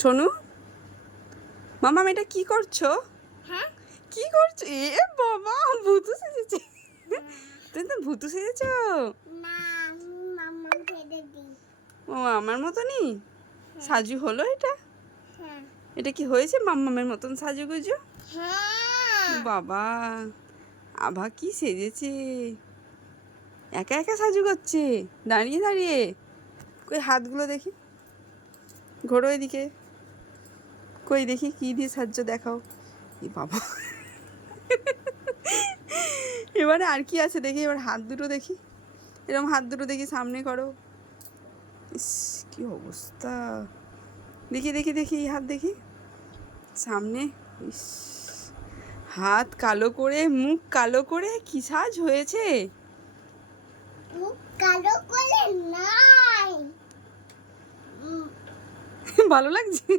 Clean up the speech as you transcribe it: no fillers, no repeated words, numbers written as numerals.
সোনু, মামাম এটা কি করছো? হ্যাঁ কি করছো? এ বাবা, ভূতু সেজেছে। তুমি তো ভূতু সেজেছো। না মাম্মা ছেড়ে দিই ও আমার মতনই সাজু হলো এটা। হ্যাঁ এটা কি হয়েছে মাম্মামের মতন সাজুগুজু? হ্যাঁ বাবা, আভা কি সেজেছে, একা একা সাজু করছে দাঁড়িয়ে দাঁড়িয়ে। কই হাতগুলো দেখি, ঘোরো এদিকে, কই দেখি কি দিয়ে সাহায্য দেখাও। এ বাবা, এবারে আর কি আছে দেখি, এবার হাত দুটো দেখি, এরকম হাত দুটো দেখি সামনে করো। ইস কি অবস্থা, দেখি দেখি দেখি এই হাত দেখি সামনে। ইস, হাত কালো করে, মুখ কালো করে, কি সাজ হয়েছে। মুখ কালো করে নাই ভালো লাগছে।